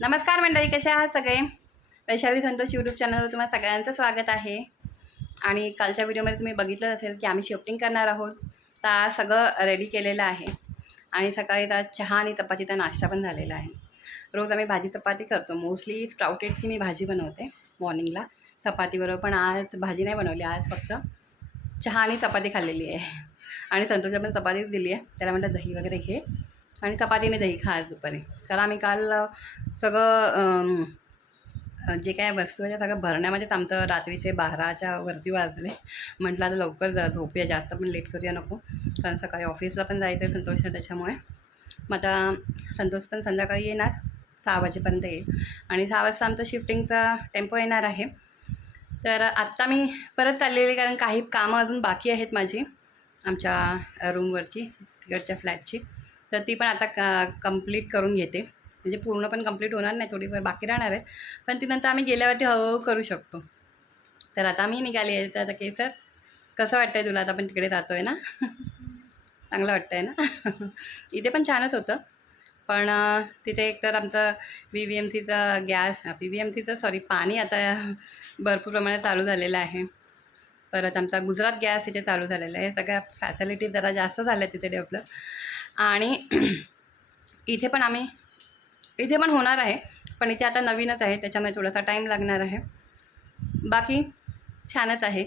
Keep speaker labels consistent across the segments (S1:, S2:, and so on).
S1: नमस्कार मंडळी कसे आहात सगळे? वैशाली संतोष यूट्यूब चॅनलवर तुम्हाला सगळ्यांचं स्वागत आहे. आणि कालच्या व्हिडिओमध्ये तुम्ही बघितलं असेल की आम्ही शिफ्टिंग करणार आहोत. तर आज सगळं रेडी केलेलं आहे. आणि सकाळी तर चहा आणि चपातीचा नाश्ता पण झालेला आहे. रोज आम्ही भाजी चपाती करतो. मोस्टली स्प्राउटेडची मी भाजी बनवते मॉर्निंगला चपातीबरोबर पण आज भाजी नाही बनवली. आज फक्त चहा आणि चपाती खाल्लेली आहे. आणि संतोषला पण चपातीच दिली आहे. त्याला म्हणतात दही वगैरे घे. आणि चपातीने दही खा आज दुपारी. कारण आम्ही काल सगळं जे काय वस्तू आहे त्या सगळं भरण्यामध्येच आमचं रात्रीचे बाराच्या वरती वाजले. म्हटलं आता लवकर जा झोपूया जास्त पण लेट करूया नको. कारण सकाळी ऑफिसला पण जायचं आहे संतोषला त्याच्यामुळे. मग आता संतोष पण संध्याकाळी येणार सहा वाजेपर्यंत येईल. आणि सहा वाजता आमचं शिफ्टिंगचा टेम्पो येणार आहे. तर आत्ता मी परत चाललेली कारण काही कामं अजून बाकी आहेत माझी आमच्या रूमवरची तिकडच्या फ्लॅटची तर ती पण आता क कंप्लीट करून घेते. म्हणजे पूर्ण पण कंप्लीट होणार नाही थोडीफार बाकी राहणार आहे पण ती नंतर आम्ही गेल्यावरती हळूहळू करू शकतो. तर आता मी निघाली आहे तर आता केसर कसं वाटतं आहे तुला? आता आपण तिकडे जातो आहे ना? चांगलं वाटतं आहे ना? इथे पण छानच होतं. पण तिथे एकतर आमचं व्ही व्ही एम सीचा गॅस व्ही व्ही एम सीचं सॉरी पाणी आता भरपूर प्रमाणात चालू झालेलं आहे. परत आमचा गुजरात गॅस तिथे चालू झालेला आहे. सगळ्या फॅसिलिटीज जरा जास्त झाल्या तिथे डेव्हलप आणि इथे पण आम्ही इथे पण होणार आहे पण इथे आता नवीनच आहे त्याच्यामुळे थोडासा टाईम लागणार आहे. बाकी छानच आहे.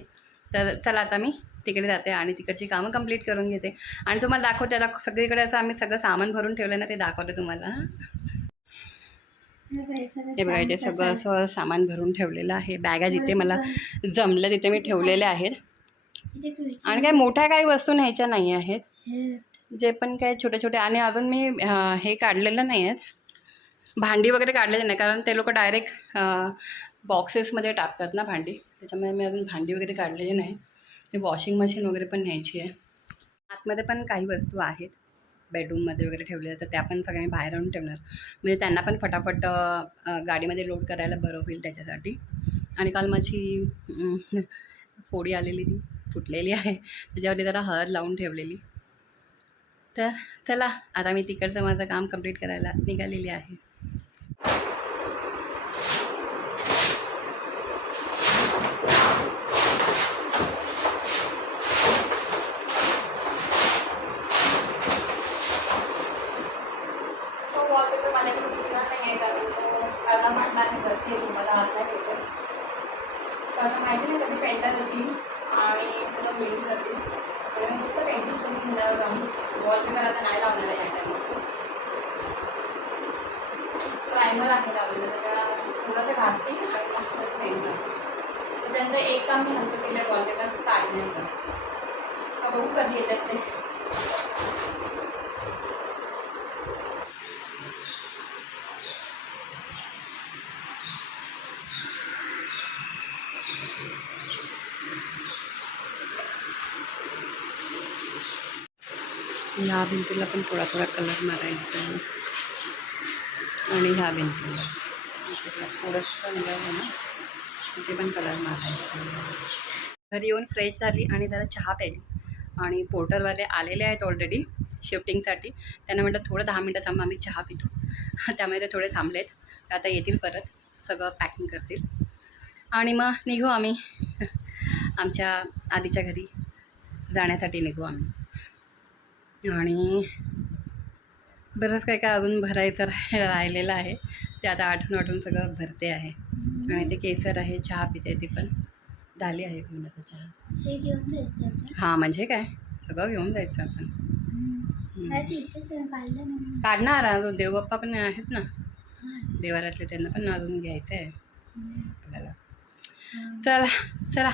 S1: तर चला आता मी तिकडे जाते आणि तिकडची कामं कंप्लीट करून घेते. आणि तुम्हाला दाखवते आता सगळीकडे असं आम्ही सगळं सामान भरून ठेवलं ना ते दाखवलं तुम्हाला. हे बघा इथे सगळं असं सामान भरून ठेवलेलं आहे. बॅगा जिथे मला जमलं तिथे मी ठेवलेल्या आहेत. आणि काही मोठ्या काही वस्तू न्यायच्या नाही आहेत. जे पण काही छोटे छोटे आणि अजून मी हे काढलेलं नाही आहेत. भांडी वगैरे काढलेली नाही कारण ते लोक डायरेक्ट बॉक्सेसमध्ये टाकतात ना भांडी. त्याच्यामुळे मी अजून भांडी वगैरे काढलेली नाही. ते वॉशिंग मशीन वगैरे पण न्यायची आहे. आतमध्ये पण काही वस्तू आहेत. बेडरूममध्ये वगैरे ठेवलेल्या तर त्या पण सगळ्या मी बाहेर आणून ठेवणार. म्हणजे त्यांना पण फटाफट गाडीमध्ये लोड करायला बरं होईल त्याच्यासाठी. आणि काल माझी फोडी आलेली ती फुटलेली आहे. त्याच्यावरती जरा हळद लावून ठेवलेली. तर चला आता मी तिकडचं माझं काम कंप्लीट करायला निघालेली आहे तो wallpaper माझ्याकडे कुठला नाही आहे कारण मला म्हटलं मांडला आणि वरती तुम्हाला हातला ठेवतो. तर आता माहिती नाही कधी पेंटर होती आणि पुन्हा बिल्ड करते. पण मी फक्त पेंटिंग करून पुण्याला जाऊन वॉलपेपर आता नाही लावलेला या टाईम प्रायमर आहे लावलेलं तर त्या थोडंसं घासते आणि मग पेंटर तर त्यांचं एक काम मी नंतर केलं वॉलपेपर काढण्याचं. बघू कधी येतात ते. ह्या भिंतीला पण थोडा थोडा कलर मारायचा आहे. आणि ह्या भिंतीला. तिथला थोडंसं निघालं ना. इथे पण कलर मारायचा आहे. घरी येऊन फ्रेश झाली आणि जरा चहा प्यायली. आणि पोर्टरवाले आलेले आहेत ऑलरेडी शिफ्टिंगसाठी त्यांना म्हटलं थोडं दहा मिनटं थांबा आम्ही चहा पितो. त्यामुळे ते थोडे थांबलेत. आहेत आता येतील परत. सगळं पॅकिंग करतील. आणि मग निघू आम्ही. आमच्या आधीच्या घरी जाण्यासाठी निघू आम्ही. आणि बरंच काय काय अजून भरायचं राह राहिलेलं आहे. ते आता आठवून आठवून सगळं भरते आहे. आणि ते केसर आहे चहा पिते ती पण. झाली आहे आता चहा.
S2: हे घेऊन जायचं आता.
S1: हां म्हणजे काय? सगळं घेऊन जायचं आपण. काढणार अजून देवबाप्पा पण आहेत ना. देवारातले त्यांना पण अजून घ्यायचं आहे. आपल्याला. चला चला.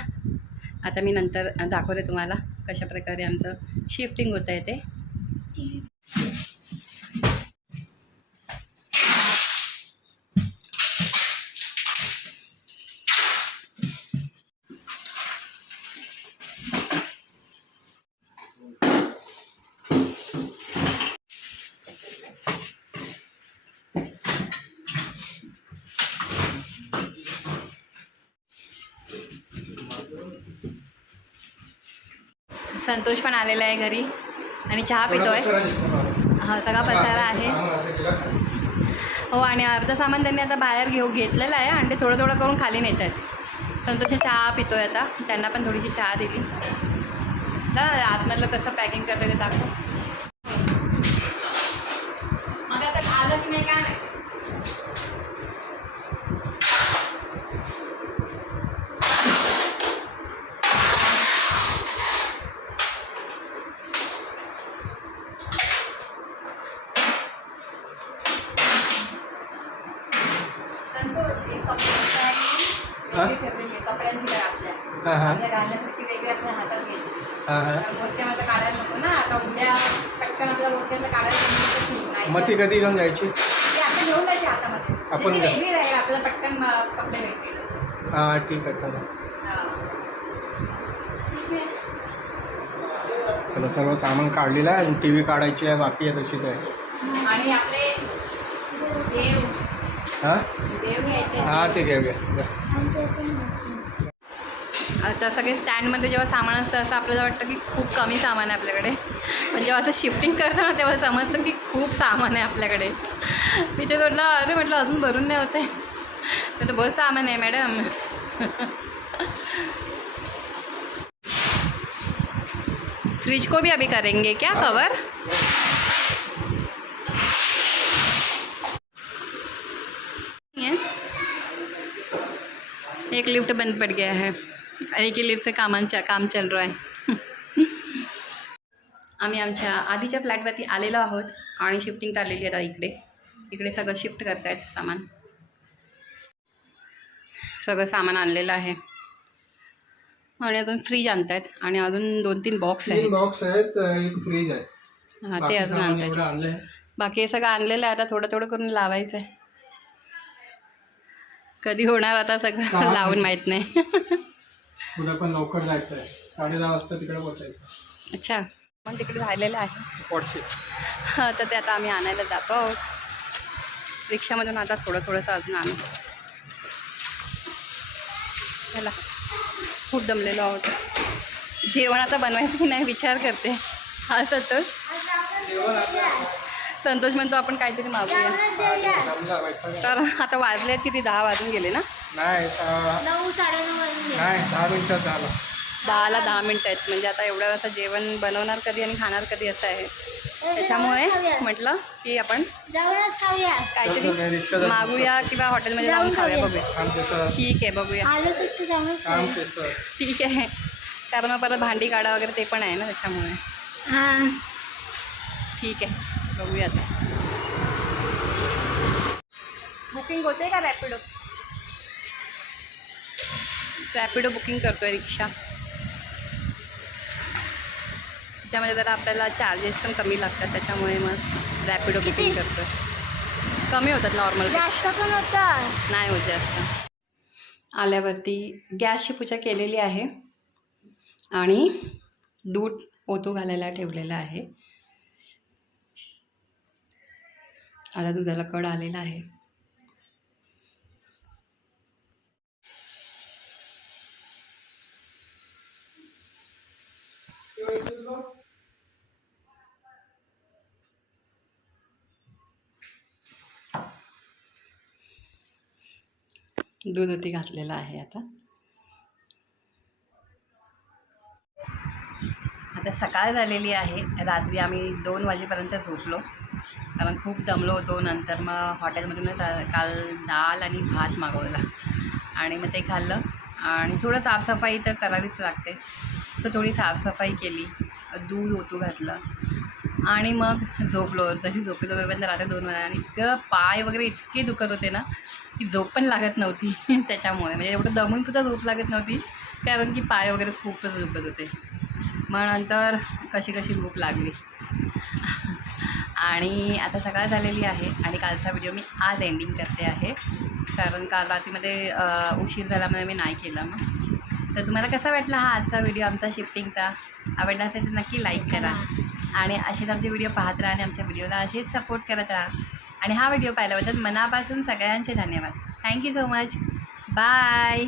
S1: आता मी नंतर दाखवते तुम्हाला कशा प्रकारे आमचं शिफ्टिंग होतं आहे ती- संतोष पण आलेला आहे घरी. आणि चहा पितोय. हा सगळा पसारा आहे. हो आणि अर्ध सामान त्यांनी आता बाहेर घेऊ घेतलेलं आहे. आणि ते थोडं थोडं करून खाली नेत आहेत संतोषने चहा पितोय आता. त्यांना पण थोडीशी चहा दिली. तर आतमधलं कसं पॅकिंग करतं ते दाखव. मग आता आलं की नाही काय माहिती संतोष, एक कपड्यांची bag वेगळी ठेवलेली आहे, कपड्यांची bag आपल्या.
S3: हां हां
S1: आपल्या घालण्यासाठी वेगळी आपल्या हातात घ्यायची.
S3: हां हां
S1: कारण मोत्यामध्ये काढायला नको ना आता उद्या पटकन आपल्या मोत्याला काढायला जमलं तर ठीक. नाही
S3: मग ती कधी घेऊन जायची?
S1: आपण
S3: हां ठीक आहे चला. चला सर्व सामान काढलेलं आहे आणि टी व्ही काढायची आहे बाकी आहे तशीच आहे.
S1: आणि आपले
S3: हां? हां ते घेऊया
S1: आता सगळे स्टँडमध्ये जेव्हा सामान असतं असं आपल्याला वाटतं की खूप कमी सामान आहे आपल्याकडे. पण जेव्हा असं शिफ्टिंग करतो ना तेव्हा समजतं की खूप सामान आहे आपल्याकडे. मी ते म्हटलं अरे म्हटलं अजून भरून नाही होते तर बहुत सामान आहे मॅडम फ्रिज को भी अभी करेंगे क्या कवर ये? एक लिफ्ट बंद पड़ गया है। एक ही लिफ्ट से कामांच्या काम चल रहा आहे आम्ही आमच्या आधीच्या फ्लॅटवरती आलेलो आहोत आणि शिफ्टिंग चाललेली आहे आता इकडे. इकडे सगळं शिफ्ट करतायत सामान. सगळं सामान आणलेलं आहे. आणि अजून फ्रीज आणतायत आणि अजून दोन तीन बॉक्स आहेत.
S3: बॉक्स आहेत एक फ्रीज आहे.
S1: हां ते अजून आणतायत. बाकी हे सगळं आणलेलं आहे आता थोडं थोडं करून लावायचं आहे कधी होणार आता सगळं लावून माहीत नाही.
S3: उद्या पण लवकर जायचं आहे साडे दहा वाजता तिकडे पोचायचं
S1: अच्छा. पण तिकडे राहिलेलं आहे.
S3: पॉटशी
S1: हा, तर ते आता आम्ही आणायला जातो आहोत. रिक्षामधून आता थोडं थोडंसं अजून आणू. चला. खूप दमलेलो आहोत. जेवण आता बनवायचं की नाही विचार करते. हा संतोष. संतोष म्हणतो आपण काहीतरी मागूया. तर आता वाजले आहेत किती? दहा वाजून गेले ना?
S3: नाही दहा मिनिटात झालं.
S1: दहाला दहा मिनटं आहेत. म्हणजे आता एवढं असं जेवण बनवणार कधी आणि खाणार कधी असं आहे. त्याच्यामुळे म्हटलं की आपण काहीतरी. मागूया किंवा हॉटेलमध्ये जाऊन
S2: जाऊन
S1: खाऊया. बघूया. ठीक आहे बघूया. ठीक आहे. मग परत भांडी काढा वगैरे ते पण आहे ना त्याच्यामुळे.
S2: हां.
S1: ठीक आहे. बघूया आता बुकिंग होते का रॅपिडो रॅपिडो बुकिंग करतोय रिक्षा. त्याच्यामध्ये जरा आपल्याला चार्जेस पण कमी लागतात त्याच्यामुळे मग रॅपिडो बुकिंग करतोय. कमी होतात नॉर्मल
S2: जास्त पण होता
S1: नाही होत जास्त. आल्यावरती गॅसची पूजा केलेली आहे. आणि दूध ओतू घालायला ठेवलेलं आहे. आता दुधाला कड आलेला आहे. दूध अति घातलेलं आहे आता. आता सकाळ झालेली आहे. रात्री आम्ही दोन वाजेपर्यंत झोपलो. कारण खूप दमलो होतो. नंतर मग हॉटेलमधून काल डाळ आणि भात मागवला. आणि मग ते खाल्लं. आणि थोडं साफसफाई तर करावीच लागते. तर थोडी साफसफाई केली. दूध ओतू घातलं. आणि मग झोपलो. तशी झोपे झोपेपर्यंत राहते दोन वेळा आणि इतकं पाय वगैरे इतके दुखत होते ना की झोप पण लागत नव्हती. त्याच्यामुळे. म्हणजे एवढं दमूनसुद्धा झोप लागत नव्हती. कारण की पाय वगैरे खूपच दुखत होते. मग नंतर कशी कशी झोप लागली. आणि आता सकाळ झालेली आहे आणि कालचा व्हिडिओ मी आज एंडिंग करते आहे. कारण काल रात्रीमध्ये उशीर झाल्यामुळे मी नाही केला मग. तर तुम्हाला कसा वाटला हा आजचा व्हिडिओ आमचा शिफ्टिंगचा आवडला असेल तर नक्की लाईक करा. आणि असेच आमचे व्हिडिओ पाहत राहा आणि आमच्या व्हिडिओला असेच सपोर्ट करत राहा. आणि हा व्हिडिओ पाहिल्याबद्दल मनापासून सगळ्यांचे धन्यवाद. Thank you so much bye